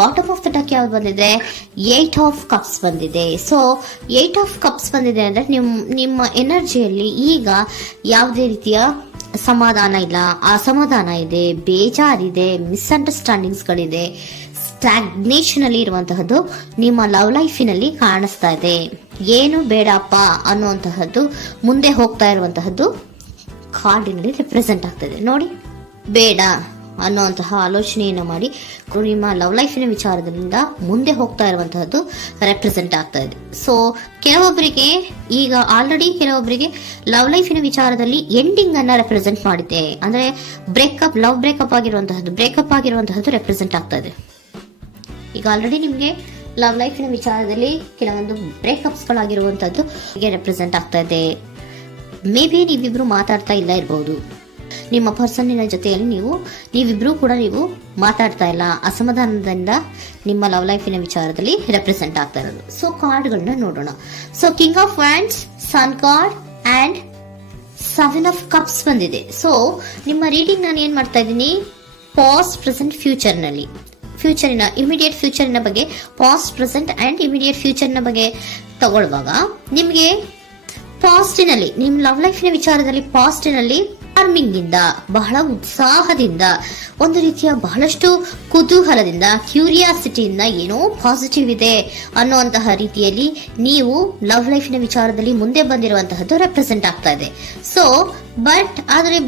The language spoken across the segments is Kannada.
ಬಾಟಮ್ ಆಫ್ ದ ಡಕ್ ಯಾವ್ದು ಬಂದಿದೆ, 8 ಆಫ್ ಕಪ್ಸ್ ಬಂದಿದೆ. ಸೊ 8 ಆಫ್ ಕಪ್ಸ್ ಬಂದಿದೆ ಅಂದ್ರೆ ನಿಮ್ಮ ಎನರ್ಜಿಯಲ್ಲಿ ಈಗ ಯಾವುದೇ ರೀತಿಯ ಸಮಾಧಾನ ಇಲ್ಲ, ಅಸಮಾಧಾನ ಇದೆ, ಬೇಜಾರಿದೆ, ಮಿಸ್ಅಂಡರ್ಸ್ಟ್ಯಾಂಡಿಂಗ್ಸ್ ಗಳಿದೆ, ಸ್ಟಾಗ್ನೇಷನ್ ಅಲ್ಲಿ ಇರುವಂತಹದ್ದು ನಿಮ್ಮ ಲವ್ ಲೈಫಿನಲ್ಲಿ ಕಾಣಿಸ್ತಾ ಇದೆ. ಏನು ಬೇಡಪ್ಪ ಅನ್ನುವಂತಹದ್ದು ಮುಂದೆ ಹೋಗ್ತಾ ಇರುವಂತಹದ್ದು ಕಾರ್ಡಿನಲ್ಲಿ ರೆಪ್ರೆಸೆಂಟ್ ಆಗ್ತದೆ. ನೋಡಿ, ಬೇಡ ಅನ್ನುವಂತಹ ಆಲೋಚನೆಯನ್ನು ಮಾಡಿ ನಿಮ್ಮ ಲವ್ ಲೈಫಿನ ವಿಚಾರದಿಂದ ಮುಂದೆ ಹೋಗ್ತಾ ಇರುವಂತಹದ್ದು ರೆಪ್ರೆಸೆಂಟ್ ಆಗ್ತಾ ಇದೆ. ಸೊ ಕೆಲವೊಬ್ಬರಿಗೆ ಈಗ ಆಲ್ರೆಡಿ ಕೆಲವೊಬ್ಬರಿಗೆ ಲವ್ ಲೈಫಿನ ವಿಚಾರದಲ್ಲಿ ಎಂಡಿಂಗ್ ಅನ್ನ ರೆಪ್ರೆಸೆಂಟ್ ಮಾಡಿದೆ. ಅಂದ್ರೆ ಲವ್ ಬ್ರೇಕಪ್ ಆಗಿರುವಂತಹದ್ದು ರೆಪ್ರೆಸೆಂಟ್ ಆಗ್ತಾ ಇದೆ. ಈಗ ಆಲ್ರೆಡಿ ನಿಮ್ಗೆ ಲವ್ ಲೈಫಿನ ವಿಚಾರದಲ್ಲಿ ಕೆಲವೊಂದು ಬ್ರೇಕಪ್ಸ್ ಗಳಾಗಿರುವಂತಹದ್ದು ರೆಪ್ರೆಸೆಂಟ್ ಆಗ್ತಾ ಇದೆ. ಮೇ ಬಿ ನೀವಿಬ್ರು ಮಾತಾಡ್ತಾ ಇಲ್ಲ ಇರಬಹುದು, ನಿಮ್ಮ ಪರ್ಸನ್ನಿನ ಜೊತೆಯಲ್ಲಿ ನೀವಿಬ್ರು ಕೂಡ ಮಾತಾಡ್ತಾ ಇಲ್ಲ, ಅಸಮಾಧಾನದಿಂದ ನಿಮ್ಮ ಲವ್ ಲೈಫಿನ ವಿಚಾರದಲ್ಲಿ ರೆಪ್ರೆಸೆಂಟ್ ಆಗ್ತಾ ಇರೋದು. ಸೊ ಕಾರ್ಡ್ಗಳನ್ನ ನೋಡೋಣ. So king of wands, sun card and 7 of cups ಬಂದಿದೆ. ಸೊ ನಿಮ್ಮ ರೀಡಿಂಗ್ ನಾನು ಏನ್ ಮಾಡ್ತಾ ಇದ್ದೀನಿ, ಪಾಸ್ಟ್, ಪ್ರೆಸೆಂಟ್, ಫ್ಯೂಚರಿನ ಇಮಿಡಿಯೇಟ್ ಫ್ಯೂಚರಿನ ಬಗ್ಗೆ, ಪಾಸ್ಟ್, ಪ್ರೆಸೆಂಟ್ ಅಂಡ್ ಇಮಿಡಿಯೇಟ್ ಫ್ಯೂಚರ್ನ ಬಗ್ಗೆ ತಗೊಳ್ಳುವಾಗ ನಿಮಗೆ ಪಾಸ್ಟಿನಲ್ಲಿ, ನಿಮ್ಮ ಲವ್ ಲೈಫಿನ ವಿಚಾರದಲ್ಲಿ ಪಾಸ್ಟಿನಲ್ಲಿ ಚಾರ್ಮಿಂಗ್ ಇಂದ, ಬಹಳ ಉತ್ಸಾಹದಿಂದ, ಒಂದು ರೀತಿಯ ಬಹಳಷ್ಟು ಕುತೂಹಲದಿಂದ, ಕ್ಯೂರಿಯಾಸಿಟಿಯಿಂದ ಏನೋ ಪಾಸಿಟಿವ್ ಇದೆ ಅನ್ನುವಂತಹ ರೀತಿಯಲ್ಲಿ ನೀವು ಲವ್ ಲೈಫಿನ ವಿಚಾರದಲ್ಲಿ ಮುಂದೆ ಬಂದಿರುವಂತಹದ್ದು ರೆಪ್ರೆಸೆಂಟ್ ಆಗ್ತಾ ಇದೆ. ಸೊ ಆದರೆ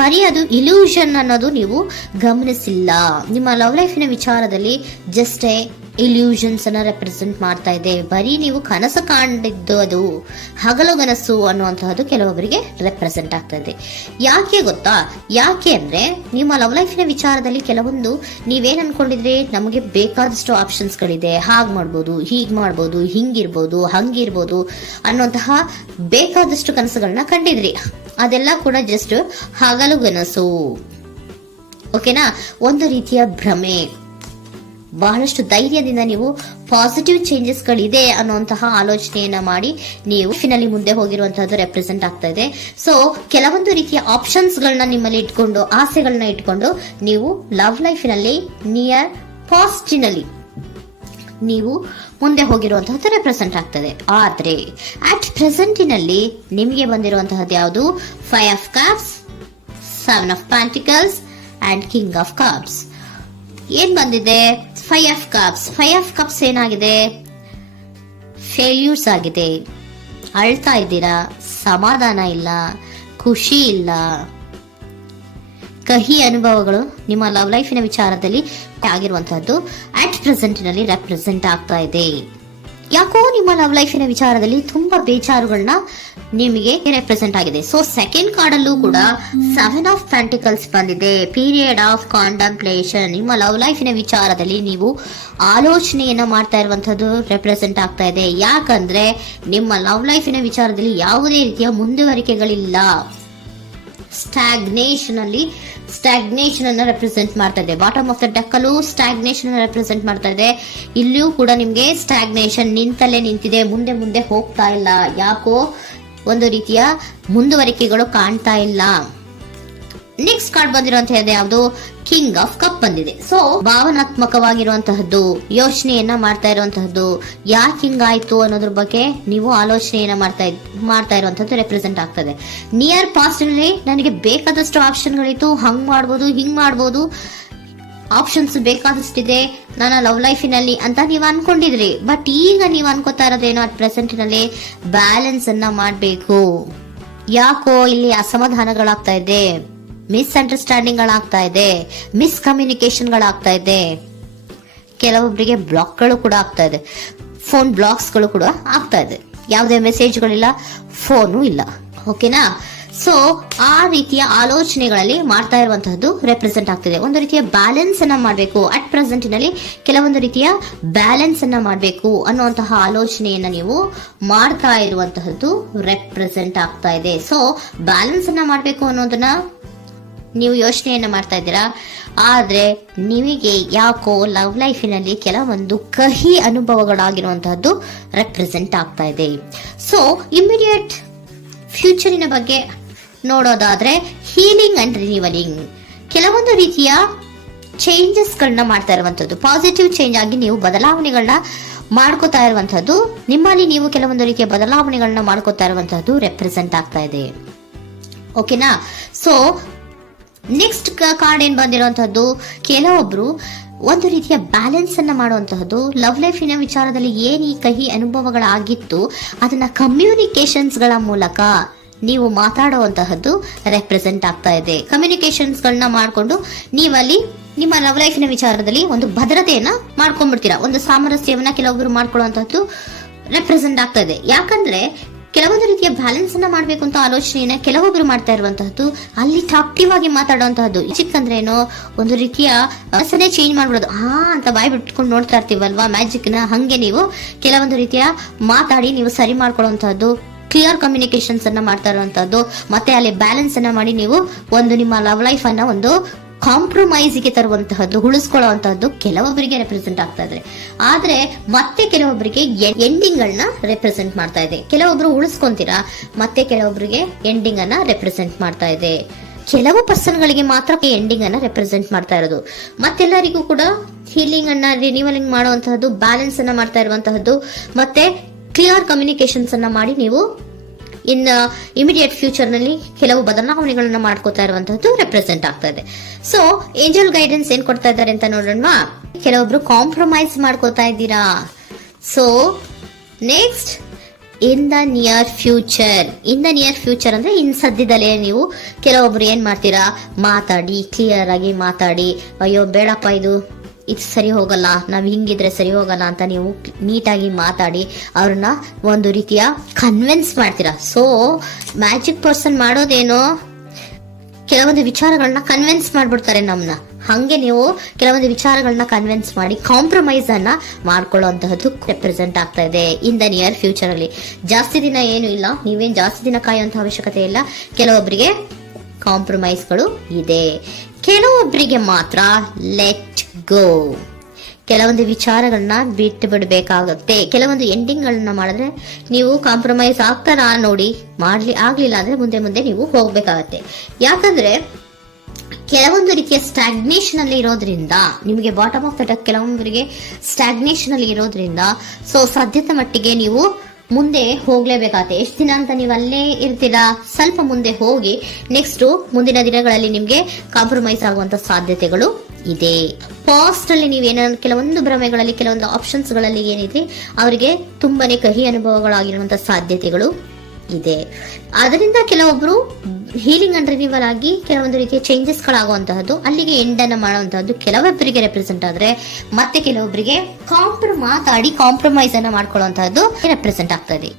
ಬರೀ ಅದು ಇಲ್ಯೂಷನ್ ಅನ್ನೋದು ನೀವು ಗಮನಿಸಿಲ್ಲ. ನಿಮ್ಮ ಲವ್ ಲೈಫಿನ ವಿಚಾರದಲ್ಲಿ ಜಸ್ಟ್ ಇಲ್ಯೂಷನ್ಸ್ ಅನ್ನ ರೆಪ್ರೆಸೆಂಟ್ ಮಾಡ್ತಾ ಇದೆ. ಬರೀ ನೀವು ಕನಸು ಕಾಣಿದ್ದು ಅದು ಹಗಲುಗನಸು ಅನ್ನುವಂತಹದ್ದು ಕೆಲವೊಬ್ಬರಿಗೆ ರೆಪ್ರೆಸೆಂಟ್ ಆಗ್ತಾ ಇದೆ. ಯಾಕೆ ಗೊತ್ತಾ? ಯಾಕೆ ಅಂದ್ರೆ ನಿಮ್ಮ ಲವ್ ಲೈಫಿನ ವಿಚಾರದಲ್ಲಿ ಕೆಲವೊಂದು ನೀವೇನ್ ಅನ್ಕೊಂಡಿದ್ರೆ, ನಮಗೆ ಬೇಕಾದಷ್ಟು ಆಪ್ಷನ್ಸ್ ಗಳಿದೆ, ಹಾಗ್ ಮಾಡ್ಬೋದು, ಹೀಗ್ ಮಾಡ್ಬೋದು, ಹಿಂಗಿರ್ಬೋದು, ಹಂಗಿರ್ಬೋದು ಅನ್ನುವಂತಹ ಬೇಕಾದಷ್ಟು ಕನಸುಗಳನ್ನ ಕಂಡಿದ್ರಿ. ಅದೆಲ್ಲ ಕೂಡ ಜಸ್ಟ್ ಹಗಲುಗನಸು. ಓಕೆನಾ? ಒಂದು ರೀತಿಯ ಭ್ರಮೆ. ಬಹಳಷ್ಟು ಧೈರ್ಯದಿಂದ ನೀವು ಪಾಸಿಟಿವ್ ಚೇಂಜಸ್ ಗಳಿದೆ ಅನ್ನುವಂತಹ ಆಲೋಚನೆಯನ್ನ ಮಾಡಿ ನೀವು ಫಿನಲ್ಲಿ ಮುಂದೆ ಹೋಗಿರುವಂತಹದ್ದು ರೆಪ್ರೆಸೆಂಟ್ ಆಗ್ತಾ ಇದೆ. ಸೊ ಕೆಲವೊಂದು ರೀತಿಯ ಆಪ್ಷನ್ಸ್ ಗಳನ್ನ ನಿಮ್ಮಲ್ಲಿ ಇಟ್ಕೊಂಡು, ಆಸೆಗಳನ್ನ ಇಟ್ಕೊಂಡು ನೀವು ಲವ್ ಲೈಫಿನಲ್ಲಿ ನಿಯರ್ ಪಾಸ್ಟಿನಲ್ಲಿ ನೀವು ಮುಂದೆ ಹೋಗಿರುವಂತಹದ್ದು ರೆಪ್ರೆಸೆಂಟ್ ಆಗ್ತದೆ. ಆದ್ರೆ ಅಟ್ ಪ್ರೆಸೆಂಟಿನಲ್ಲಿ ನಿಮಗೆ ಬಂದಿರುವಂತಹದ್ದು ಯಾವುದು? 5 of cups, 7 of pentacles and king of cups. ಏನ್ ಬಂದಿದೆ? 5 ಆಫ್ ಕಪ್ಸ್. 5 ಆಫ್ ಕಪ್ಸ್ ಏನಾಗಿದೆ? ಫೇಲ್ಯೂರ್ಸ್ ಆಗಿದೆ, ಅಳ್ತಾ ಇದ್ದೀರಾ, ಸಮಾಧಾನ ಇಲ್ಲ, ಖುಷಿ ಇಲ್ಲ, ಕಹಿ ಅನುಭವಗಳು ನಿಮ್ಮ ಲವ್ ಲೈಫಿನ ವಿಚಾರದಲ್ಲಿ ಆಗಿರುವಂತಹದ್ದು ಅಟ್ ಪ್ರೆಸೆಂಟಿನಲ್ಲಿ ರೆಪ್ರೆಸೆಂಟ್ ಆಗ್ತಾ ಇದೆ. ಯಾಕೋ ನಿಮ್ಮ ಲವ್ ಲೈಫಿನ ವಿಚಾರದಲ್ಲಿ ತುಂಬಾ ಬೇಜಾರುಗಳನ್ನ ನಿಮಗೆ ರೆಪ್ರೆಸೆಂಟ್ ಆಗಿದೆ. ಸೊ ಸೆಕೆಂಡ್ ಕಾರ್ಡ್ ಅಲ್ಲೂ ಕೂಡ 7 ಆಫ್ ಪ್ಯಾಂಟಿಕಲ್ಸ್ ಬಂದಿದೆ. Period of contemplation. ನಿಮ್ಮ ಲವ್ ಲೈಫಿನ ವಿಚಾರದಲ್ಲಿ ನೀವು ಆಲೋಚನೆಯನ್ನ ಮಾಡ್ತಾ ಇರುವಂತದ್ದು ರೆಪ್ರೆಸೆಂಟ್ ಆಗ್ತಾ ಇದೆ. ಯಾಕಂದ್ರೆ ನಿಮ್ಮ ಲವ್ ಲೈಫಿನ ವಿಚಾರದಲ್ಲಿ ಯಾವುದೇ ರೀತಿಯ ಮುಂದುವರಿಕೆಗಳಿಲ್ಲ. ಸ್ಟಾಗ್ನೇಷನ್ ಅನ್ನ ರೆಪ್ರೆಸೆಂಟ್ ಮಾಡ್ತಾ ಇದೆ. ಬಾಟಮ್ ಆಫ್ ದ ಡೆಕ್ ಅಲ್ಲೂ ಸ್ಟಾಗ್ನೇಷನ್ ಅನ್ನ ರೆಪ್ರೆಸೆಂಟ್ ಮಾಡ್ತಾ ಇದೆ. ಇಲ್ಲಿಯೂ ಕೂಡ ನಿಮ್ಗೆ ಸ್ಟಾಗ್ನೇಷನ್, ನಿಂತಲ್ಲೇ ನಿಂತಿದೆ, ಮುಂದೆ ಹೋಗ್ತಾ ಇಲ್ಲ. ಯಾಕೋ ಒಂದು ರೀತಿಯ ಮುಂದುವರಿಕೆಗಳು ಕಾಣ್ತಾ ಇಲ್ಲ. ನೆಕ್ಸ್ಟ್ ಕಾರ್ಡ್ ಬಂದಿರುವಂತಹದ್ದು ಯಾವುದು? ಕಿಂಗ್ ಆಫ್ ಕಪ್ ಬಂದಿದೆ. ಸೊ ಭಾವನಾತ್ಮಕವಾಗಿರುವಂತಹದ್ದು, ಯೋಚನೆಯನ್ನ ಮಾಡ್ತಾ ಇರುವಂತಹದ್ದು, ಯಾಕೆ ಹಿಂಗಾಯ್ತು ಅನ್ನೋದ್ರ ಬಗ್ಗೆ ನೀವು ಆಲೋಚನೆಯನ್ನ ಮಾಡ್ತಾ ಇರುವಂತಹದ್ದು ರೆಪ್ರೆಸೆಂಟ್ ಆಗ್ತದೆ. ನಿಯರ್ ಪಾಸ್ಟ್ ನಲ್ಲಿ ನನಗೆ ಬೇಕಾದಷ್ಟು ಆಪ್ಷನ್ ಗಳಿತ್ತು, ಹಂಗ್ ಮಾಡ್ಬೋದು, ಹಿಂಗ್ ಮಾಡ್ಬೋದು, ಆಪ್ಷನ್ಸ್ ಬೇಕಾದಷ್ಟಿದೆ ನನ್ನ ಲವ್ ಲೈಫಿನಲ್ಲಿ ಅಂತ ನೀವು ಅನ್ಕೊಂಡಿದ್ರಿ. ಬಟ್ ಈಗ ನೀವು ಅನ್ಕೋತಾ ಇರೋದೇನೋ ಅಟ್ ಪ್ರೆಸೆಂಟ್ ನಲ್ಲಿ ಬ್ಯಾಲೆನ್ಸ್ ಅನ್ನ ಮಾಡ್ಬೇಕು. ಯಾಕೋ ಇಲ್ಲಿ ಅಸಮಾಧಾನಗಳಾಗ್ತಾ ಇದೆ, ಮಿಸ್ಅಂಡರ್ಸ್ಟ್ಯಾಂಡಿಂಗ್ ಗಳಾಗ್ತಾ ಇದೆ, ಮಿಸ್ಕಮ್ಯುನಿಕೇಶನ್ ಗಳಾಗ್ತಾ ಇದೆ. ಕೆಲವೊಬ್ಬರಿಗೆ ಬ್ಲಾಕ್ಗಳು ಕೂಡ ಆಗ್ತಾ ಇದೆ, ಫೋನ್ ಬ್ಲಾಕ್ಸ್ ಗಳು ಕೂಡ ಆಗ್ತಾ ಇದೆ. ಯಾವುದೇ ಮೆಸೇಜ್ಗಳಿಲ್ಲ, ಫೋನು ಇಲ್ಲ. ಓಕೆನಾ? ಸೊ ಆ ರೀತಿಯ ಆಲೋಚನೆಗಳಲ್ಲಿ ಮಾಡ್ತಾ ಇರುವಂತಹದ್ದು ರೆಪ್ರೆಸೆಂಟ್ ಆಗ್ತಿದೆ. ಒಂದು ರೀತಿಯ ಬ್ಯಾಲೆನ್ಸ್ ಅನ್ನ ಮಾಡಬೇಕು, ಅಟ್ ಪ್ರೆಸೆಂಟ್ ನಲ್ಲಿ ಕೆಲವೊಂದು ರೀತಿಯ ಬ್ಯಾಲೆನ್ಸ್ ಅನ್ನ ಮಾಡಬೇಕು ಅನ್ನುವಂತಹ ಆಲೋಚನೆಯನ್ನ ನೀವು ಮಾಡ್ತಾ ಇರುವಂತಹದ್ದು ರೆಪ್ರೆಸೆಂಟ್ ಆಗ್ತಾ ಇದೆ. ಸೊ ಬ್ಯಾಲೆನ್ಸ್ ಅನ್ನ ಮಾಡಬೇಕು ಅನ್ನೋದನ್ನ ನೀವು ಯೋಚನೆಯನ್ನ ಮಾಡ್ತಾ ಇದ್ದೀರಾ. ಆದ್ರೆ ನಿಮಗೆ ಯಾಕೋ ಲವ್ ಲೈಫಿನಲ್ಲಿ ಕೆಲವೊಂದು ಕಹಿ ಅನುಭವಗಳಾಗಿರುವಂತಹದ್ದು ರೆಪ್ರೆಸೆಂಟ್ ಆಗ್ತಾ ಇದೆ. ಸೊ ಇಮಿಡಿಯೇಟ್ ಫ್ಯೂಚರಿನ ಬಗ್ಗೆ ನೋಡೋದಾದ್ರೆ ಹೀಲಿಂಗ್ ಅಂಡ್ ರಿನಿವಲಿಂಗ್, ಕೆಲವೊಂದು ರೀತಿಯ ಚೇಂಜಸ್ ಗಳನ್ನ ಮಾಡ್ತಾ ಇರುವಂತದ್ದು, ಪಾಸಿಟಿವ್ ಚೇಂಜ್ ಆಗಿ ನೀವು ಬದಲಾವಣೆಗಳನ್ನ ಮಾಡ್ಕೋತಾ ಇರುವಂತದ್ದು, ನಿಮ್ಮಲ್ಲಿ ನೀವು ಕೆಲವೊಂದು ರೀತಿಯ ಬದಲಾವಣೆಗಳನ್ನ ಮಾಡ್ಕೋತಾ ಇರುವಂತದ್ದು ರೆಪ್ರೆಸೆಂಟ್ ಆಗ್ತಾ ಇದೆ. ಓಕೆನಾ? ಸೊ ನೆಕ್ಸ್ಟ್ ಕಾರ್ಡ್ ಏನ್ ಬಂದಿರುವಂತದ್ದು, ಕೆಲವೊಬ್ರು ಒಂದು ರೀತಿಯ ಬ್ಯಾಲೆನ್ಸ್ ಅನ್ನ ಮಾಡುವಂತಹದ್ದು, ಲವ್ ಲೈಫಿನ ವಿಚಾರದಲ್ಲಿ ಏನ್ ಈ ಕಹಿ ಅನುಭವಗಳಾಗಿತ್ತು ಅದನ್ನ ಕಮ್ಯುನಿಕೇಶನ್ಸ್ ಗಳ ಮೂಲಕ ನೀವು ಮಾತಾಡುವಂತಹದ್ದು ರೆಪ್ರೆಸೆಂಟ್ ಆಗ್ತಾ ಇದೆ. ಕಮ್ಯುನಿಕೇಶನ್ಸ್ ಗಳನ್ನ ಮಾಡ್ಕೊಂಡು ನೀವಲ್ಲಿ ನಿಮ್ಮ ಲವ್ ಲೈಫಿನ ವಿಚಾರದಲ್ಲಿ ಒಂದು ಭದ್ರತೆಯನ್ನ ಮಾಡ್ಕೊಂಡ್ಬಿಡ್ತೀರಾ, ಒಂದು ಸಾಮರಸ್ಯವನ್ನ ಕೆಲವೊಬ್ರು ಮಾಡ್ಕೊಳ್ಳುವಂತಹದ್ದು ರೆಪ್ರೆಸೆಂಟ್ ಆಗ್ತಾ ಇದೆ. ಯಾಕಂದ್ರೆ ಕೆಲವೊಂದು ರೀತಿಯ ಬ್ಯಾಲೆನ್ಸ್ ಅನ್ನ ಮಾಡ್ಬೇಕು ಅಂತ ಆಲೋಚನೆಯನ್ನ ಕೆಲವೊಬ್ರು ಮಾಡ್ತಾ ಇರುವಂತಹದ್ದು, ಅಲ್ಲಿ ಟಾಕ್ಟಿವ್ ಆಗಿ ಮಾತಾಡುವಂತಹದ್ದು. ಚಿಕ್ಕಂದ್ರೆ ಏನೋ ಒಂದು ರೀತಿಯ ಮನಸ್ಸನ್ನೇ ಚೇಂಜ್ ಮಾಡ್ಬಿಡೋದು, ಅಂತ ಬಾಯ್ ಬಿಟ್ಕೊಂಡು ನೋಡ್ತಾ ಇರ್ತೀವಲ್ವಾ ಮ್ಯಾಜಿಕ್ ನ, ಹಂಗೆ ನೀವು ಕೆಲವೊಂದು ರೀತಿಯ ಮಾತಾಡಿ ನೀವು ಸರಿ ಮಾಡ್ಕೊಳ್ಳುವಂತಹದ್ದು, ಕ್ಲಿಯರ್ ಕಮ್ಯುನಿಕೇಶನ್ಸ್ ಅನ್ನ ಮಾಡ್ತಾ ಇರುವಂತಹದ್ದು, ಮತ್ತೆ ಅಲ್ಲಿ ಬ್ಯಾಲೆನ್ಸ್ ಅನ್ನ ಮಾಡಿ ನೀವು ಒಂದು ನಿಮ್ಮ ಲವ್ ಲೈಫ್ ಅನ್ನ ಒಂದು ಕಾಂಪ್ರಮೈಸ್ ಗೆ ತರುವಂತಹದ್ದು, ಉಳಿಸ್ಕೊಳ್ಳುವಂತಹದ್ದು ಕೆಲವೊಬ್ಬರಿಗೆ ರೆಪ್ರೆಸೆಂಟ್ ಆಗ್ತಾ ಇದೆ. ಆದ್ರೆ ಮತ್ತೆ ಕೆಲವೊಬ್ಬರಿಗೆ ಎಂಡಿಂಗ್ ಗಳನ್ನ ರೆಪ್ರೆಸೆಂಟ್ ಮಾಡ್ತಾ ಇದೆ. ಕೆಲವೊಬ್ರು ಉಳಿಸ್ಕೊಂತೀರಾ, ಮತ್ತೆ ಕೆಲವೊಬ್ಬರಿಗೆ ಎಂಡಿಂಗ್ ಅನ್ನ ರೆಪ್ರೆಸೆಂಟ್ ಮಾಡ್ತಾ ಇದೆ. ಕೆಲವು ಪರ್ಸನ್ ಗಳಿಗೆ ಮಾತ್ರ ಎಂಡಿಂಗ್ ಅನ್ನ ರೆಪ್ರೆಸೆಂಟ್ ಮಾಡ್ತಾ ಇರೋದು, ಮತ್ತೆಲ್ಲರಿಗೂ ಕೂಡ ಹೀಲಿಂಗ್ ಅನ್ನ ರಿನಿವಲಿಂಗ್ ಮಾಡುವಂತಹದ್ದು, ಬ್ಯಾಲೆನ್ಸ್ ಅನ್ನ ಮಾಡ್ತಾ ಇರುವಂತಹದ್ದು, ಮತ್ತೆ ಕ್ಲಿಯರ್ ಕಮ್ಯುನಿಕೇಶನ್ಸ್ ಅನ್ನ ಮಾಡಿ ನೀವು ಇನ್ ಇಮಿಡಿಯೇಟ್ ಫ್ಯೂಚರ್ ನಲ್ಲಿ ಕೆಲವು ಬದಲಾವಣೆಗಳನ್ನ ಮಾಡ್ಕೋತಾ ಇರುವಂತಹದ್ದು ರೆಪ್ರೆಸೆಂಟ್ ಆಗ್ತಾ ಇದೆ. ಸೊ ಏಂಜಲ್ ಗೈಡೆನ್ಸ್ ಏನ್ ಕೊಡ್ತಾ ಇದ್ದಾರೆ ಅಂತ ನೋಡೋಣ. ಕೆಲವೊಬ್ರು ಕಾಂಪ್ರಮೈಸ್ ಮಾಡ್ಕೋತಾ ಇದ್ದೀರಾ. So next, in the near future ಅಂದ್ರೆ ಇನ್ ಸದ್ಯದಲ್ಲೇ ನೀವು ಕೆಲವೊಬ್ರು ಏನ್ ಮಾಡ್ತೀರಾ, ಮಾತಾಡಿ ಕ್ಲಿಯರ್ ಆಗಿ ಮಾತಾಡಿ, ಅಯ್ಯೋ ಬೇಡಪ್ಪ ಇದು ಸರಿ ಹೋಗಲ್ಲ, ನಾವ್ ಹಿಂಗಿದ್ರೆ ಸರಿ ಹೋಗಲ್ಲ ಅಂತ ನೀವು ನೀಟಾಗಿ ಮಾತಾಡಿ ಅವ್ರನ್ನ ಒಂದು ರೀತಿಯ ಕನ್ವಿನ್ಸ್ ಮಾಡ್ತೀರಾ. ಸೊ ಮ್ಯಾಜಿಕ್ ಪರ್ಸನ್ ಮಾಡೋದೇನೋ ಕೆಲವೊಂದು ವಿಚಾರಗಳನ್ನ ಕನ್ವಿನ್ಸ್ ಮಾಡ್ಬಿಡ್ತಾರೆ ನಮ್ನ, ಹಂಗೆ ನೀವು ಕೆಲವೊಂದು ವಿಚಾರಗಳನ್ನ ಕನ್ವಿನ್ಸ್ ಮಾಡಿ ಕಾಂಪ್ರಮೈಸ್ ಅನ್ನ ಮಾಡ್ಕೊಳ್ಳುವಂತಹದ್ದು ರೆಪ್ರೆಸೆಂಟ್ ಆಗ್ತಾ ಇದೆ ಇನ್ ದ ನಿಯರ್ ಫ್ಯೂಚರ್ ಅಲ್ಲಿ. ಜಾಸ್ತಿ ದಿನ ಏನು ಇಲ್ಲ, ನೀವೇನ್ ಜಾಸ್ತಿ ದಿನ ಕಾಯುವಂತ ಅವಶ್ಯಕತೆ ಇಲ್ಲ. ಕೆಲವೊಬ್ಬರಿಗೆ ಕಾಂಪ್ರಮೈಸ್ಗಳು ಇದೆ, ಕೆಲವೊಬ್ಬರಿಗೆ ಮಾತ್ರ ಲೆಟ್ ಗೋ, ಕೆಲವೊಂದು ವಿಚಾರಗಳನ್ನ ಬಿಟ್ಟು ಬಿಡಬೇಕಾಗುತ್ತೆ. ಕೆಲವೊಂದು ಎಂಡಿಂಗ್ ಗಳನ್ನ ಮಾಡಿದ್ರೆ ನೀವು ಕಾಂಪ್ರಮೈಸ್ ಆಗ್ತಾರಾ ನೋಡಿ, ಆಗ್ಲಿಲ್ಲ ಅಂದ್ರೆ ಮುಂದೆ ನೀವು ಹೋಗ್ಬೇಕಾಗತ್ತೆ. ಯಾಕಂದ್ರೆ ಕೆಲವೊಂದು ರೀತಿಯ ಸ್ಟಾಗ್ನೇಷನ್ ಅಲ್ಲಿ ಇರೋದ್ರಿಂದ, ನಿಮಗೆ ಬಾಟಮ್ ಆಫ್ ದ ಡೆಕ್ ಕೆಲವೊಬ್ಬರಿಗೆ ಸ್ಟಾಗ್ನೇಷನ್ ಅಲ್ಲಿ ಇರೋದ್ರಿಂದ, ಸೊ ಸಾಧ್ಯತೆ ಮಟ್ಟಿಗೆ ನೀವು ಮುಂದೆ ಹೋಗ್ಲೇಬೇಕಾಗತ್ತೆ. ಎಷ್ಟು ದಿನ ಅಂತ ನೀವು ಅಲ್ಲೇ ಇರ್ತೀರಾ, ಸ್ವಲ್ಪ ಮುಂದೆ ಹೋಗಿ ನೆಕ್ಸ್ಟ್ ಮುಂದಿನ ದಿನಗಳಲ್ಲಿ ನಿಮ್ಗೆ ಕಾಂಪ್ರಮೈಸ್ ಆಗುವಂತ ಸಾಧ್ಯತೆಗಳು ಇದೆ. ಪಾಸ್ಟ್ ಅಲ್ಲಿ ನೀವೇನಾದ್ರು ಕೆಲವೊಂದು ಭ್ರಮೆಗಳಲ್ಲಿ, ಕೆಲವೊಂದು ಆಪ್ಷನ್ಸ್ ಗಳಲ್ಲಿ ಏನಿದೆ ಅವರಿಗೆ ತುಂಬಾನೇ ಕಹಿ ಅನುಭವಗಳಾಗಿರುವಂತಹ ಸಾಧ್ಯತೆಗಳು ಇದೆ. ಅದರಿಂದ ಕೆಲವೊಬ್ರು ಹೀಲಿಂಗ್ ಅಂಡ್ ರಿನಿವಲ್ ಆಗಿ ಕೆಲವೊಂದು ರೀತಿಯ ಚೇಂಜಸ್ ಗಳಾಗುವಂತಹದ್ದು, ಅಲ್ಲಿಗೆ ಎಂಡ್ ಅನ್ನ ಮಾಡುವಂತಹದ್ದು ಕೆಲವೊಬ್ಬರಿಗೆ ರೆಪ್ರೆಸೆಂಟ್ ಆದ್ರೆ, ಮತ್ತೆ ಕೆಲವೊಬ್ಬರಿಗೆ ಮಾತಾಡಿ ಕಾಂಪ್ರಮೈಸ್ ಅನ್ನ ಮಾಡ್ಕೊಳ್ಳುವಂತಹದ್ದು ರೆಪ್ರೆಸೆಂಟ್ ಆಗ್ತದೆ.